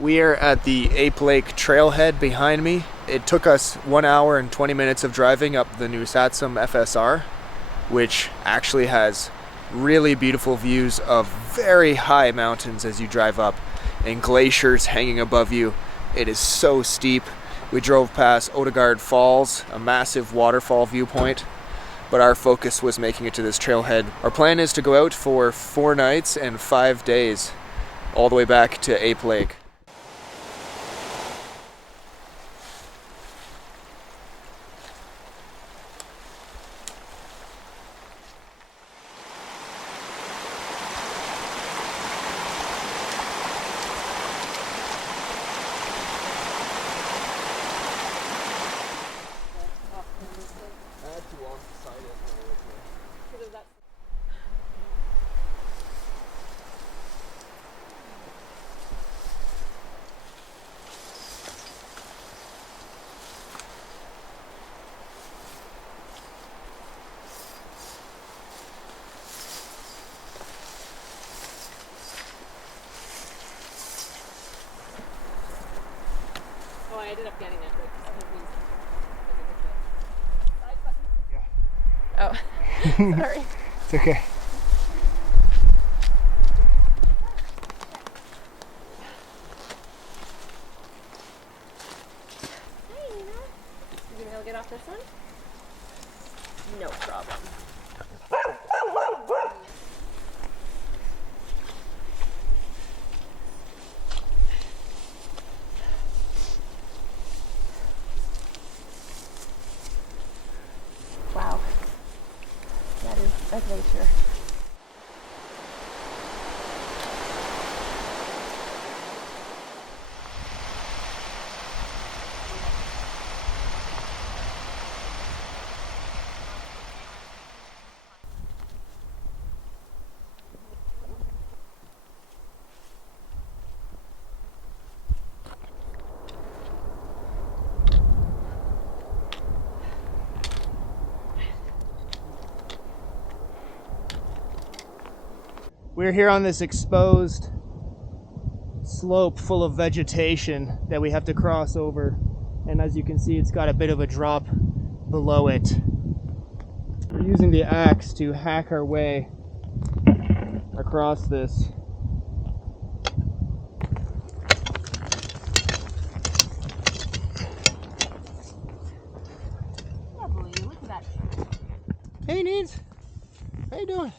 We are at the Ape Lake trailhead behind me. It took us 1 hour and 20 minutes of driving up the new Satsum FSR, which actually has really beautiful views of very high mountains as you drive up, and glaciers hanging above you. It is so steep. We drove past Odegaard Falls, a massive waterfall viewpoint, but our focus was making it to this trailhead. Our plan is to go out for 4 nights and 5 days, all the way back to Ape Lake. I ended up getting it. Yeah. Oh, sorry. It's okay. Hey, Nina. You gonna get off this one? No problem. Wow, that is a glacier. We're here on this exposed slope full of vegetation that we have to cross over, and as you can see, it's got a bit of a drop below it. We're using the axe to hack our way across this. Look at that. Hey Needs, how you doing?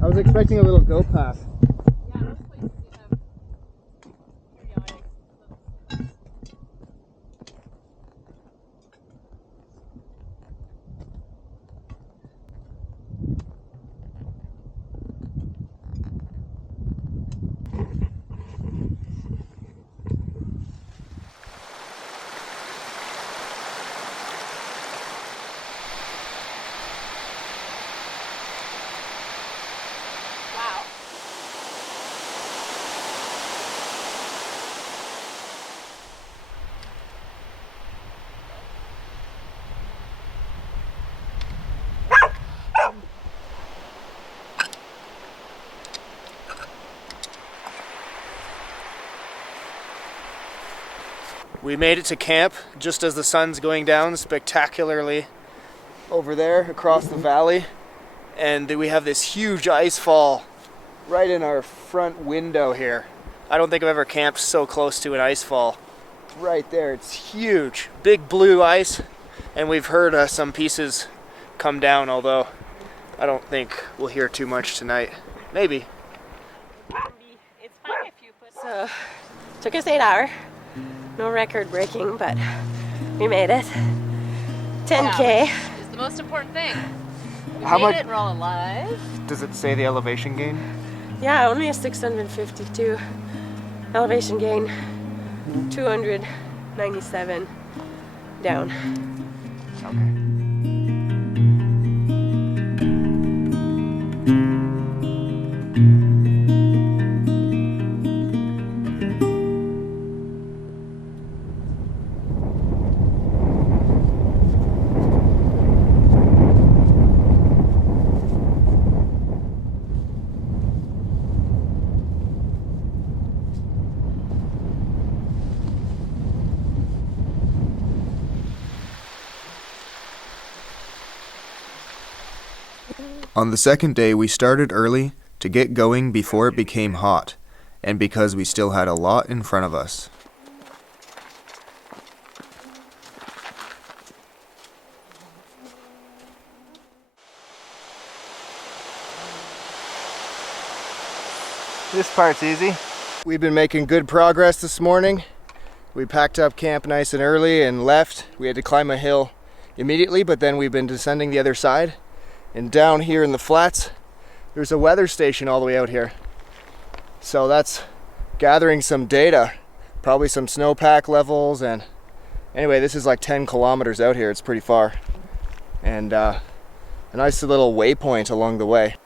I was expecting a little go path. Yeah, most places you have periodic little. Wow. We made it to camp just as the sun's going down spectacularly over there across the valley, and we have this huge ice fall right in our front window here. I don't think I've ever camped so close to an ice fall. Right there, it's huge, big blue ice, and we've heard some pieces come down, although I don't think we'll hear too much tonight. Maybe. It's fine if you put. So, took us 8 hours. No record breaking, but we made it. 10K. Yeah, it's the most important thing. We How made much- it, we're all alive. Does it say the elevation gain? Yeah, only a 652 elevation gain. 297 down. Okay. On the second day, we started early to get going before it became hot, and because we still had a lot in front of us. This part's easy. We've been making good progress this morning. We packed up camp nice and early and left. We had to climb a hill immediately, but then we've been descending the other side. And down here in the flats, there's a weather station all the way out here. So that's gathering some data, probably some snowpack levels. And anyway, this is like 10 kilometers out here. It's pretty far. And a nice little waypoint along the way.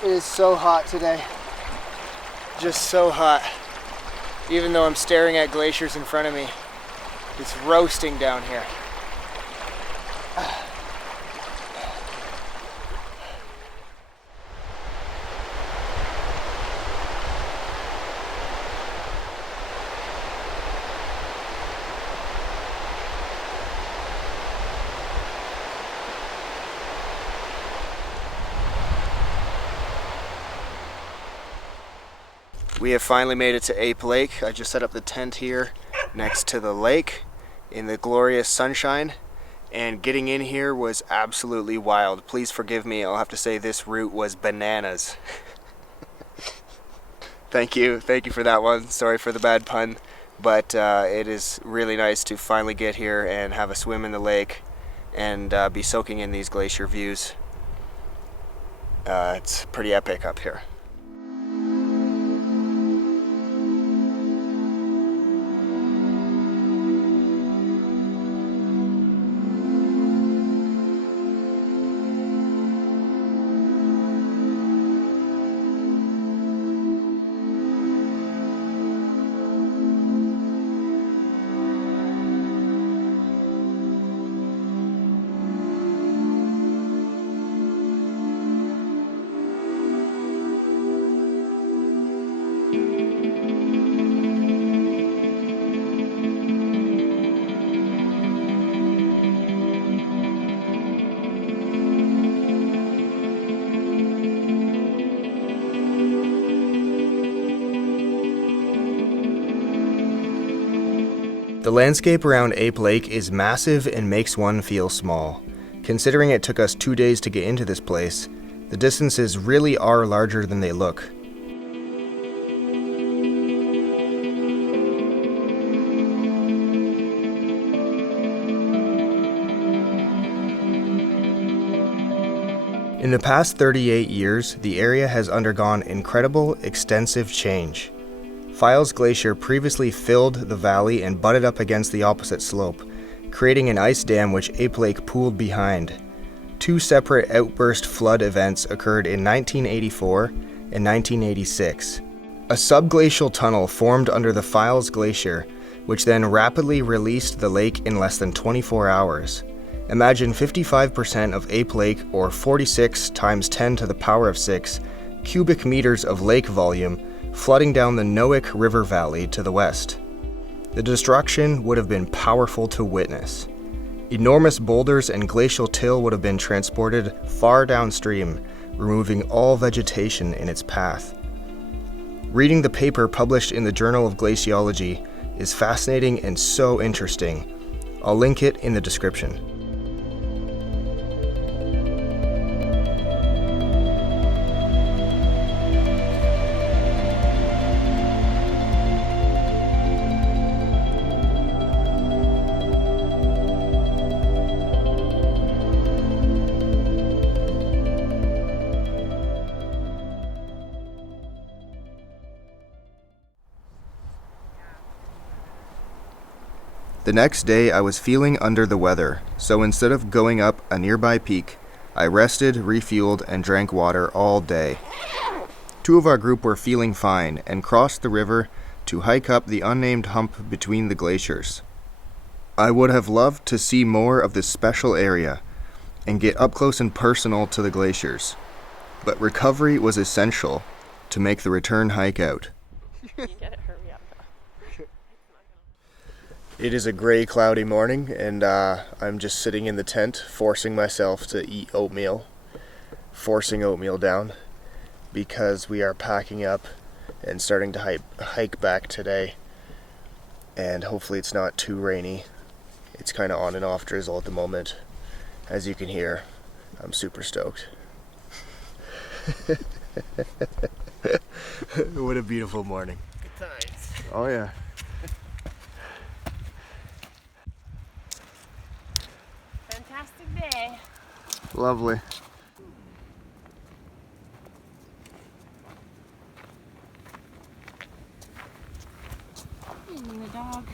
It is so hot today. Just so hot. Even though I'm staring at glaciers in front of me, it's roasting down here. We have finally made it to Ape Lake. I just set up the tent here next to the lake in the glorious sunshine, and getting in here was absolutely wild. Please forgive me, I'll have to say this route was bananas. Thank you for that one. Sorry for the bad pun, but it is really nice to finally get here and have a swim in the lake and be soaking in these glacier views. It's pretty epic up here. The landscape around Ape Lake is massive and makes one feel small. Considering it took us 2 days to get into this place, the distances really are larger than they look. In the past 38 years, the area has undergone incredible, extensive change. Files Glacier previously filled the valley and butted up against the opposite slope, creating an ice dam which Ape Lake pooled behind. 2 separate outburst flood events occurred in 1984 and 1986. A subglacial tunnel formed under the Files Glacier, which then rapidly released the lake in less than 24 hours. Imagine 55% of Ape Lake, or 46 times 10 to the power of 6, cubic meters of lake volume flooding down the Noack River Valley to the west. The destruction would have been powerful to witness. Enormous boulders and glacial till would have been transported far downstream, removing all vegetation in its path. Reading the paper published in the Journal of Glaciology is fascinating and so interesting. I'll link it in the description. The next day I was feeling under the weather, so instead of going up a nearby peak, I rested, refueled, and drank water all day. 2 of our group were feeling fine and crossed the river to hike up the unnamed hump between the glaciers. I would have loved to see more of this special area and get up close and personal to the glaciers, but recovery was essential to make the return hike out. It is a gray, cloudy morning, and I'm just sitting in the tent, forcing myself to eat oatmeal, forcing oatmeal down, because we are packing up and starting to hike back today, and hopefully it's not too rainy. It's kind of on and off drizzle at the moment. As you can hear, I'm super stoked. What a beautiful morning. Good times. Oh yeah. Fantastic day. Lovely. And the dog.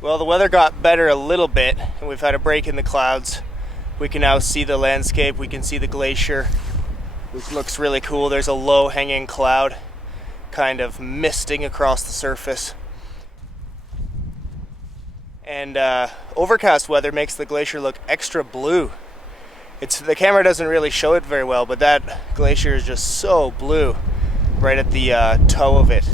Well, the weather got better a little bit, and we've had a break in the clouds. We can now see the landscape, we can see the glacier, which looks really cool. There's a low hanging cloud kind of misting across the surface. And overcast weather makes the glacier look extra blue. The camera doesn't really show it very well, but that glacier is just so blue right at the toe of it.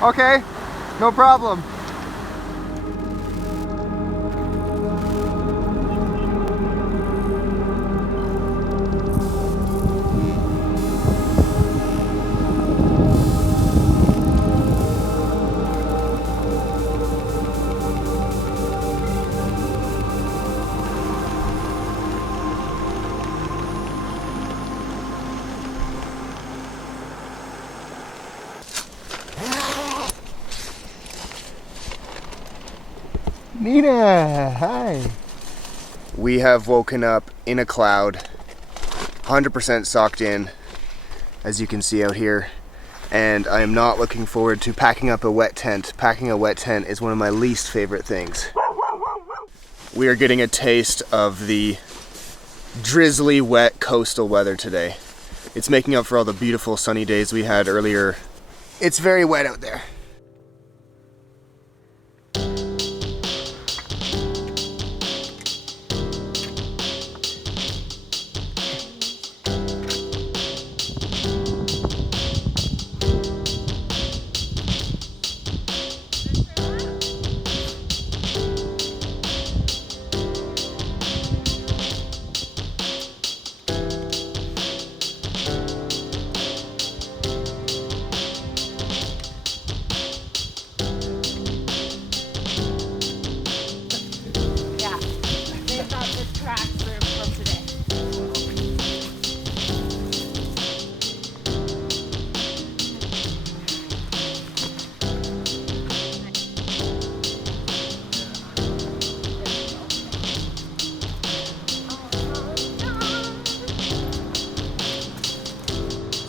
Okay, no problem. Nina, hi. We have woken up in a cloud, 100% socked in, as you can see out here. and I am not looking forward to packing up a wet tent. Packing a wet tent is one of my least favorite things. We are getting a taste of the drizzly, wet coastal weather today. It's making up for all the beautiful sunny days we had earlier. It's very wet out there.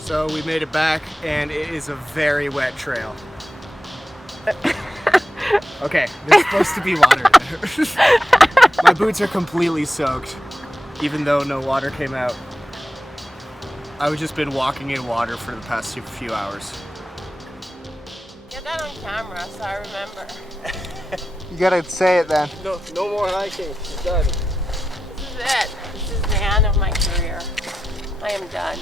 So we made it back, and it is a very wet trail. Okay, there's supposed to be water there. My boots are completely soaked, even though no water came out. I've just been walking in water for the past few hours. Get that on camera so I remember. You gotta say it then. No more hiking. It's done. This is it. This is the end of my career. I am done.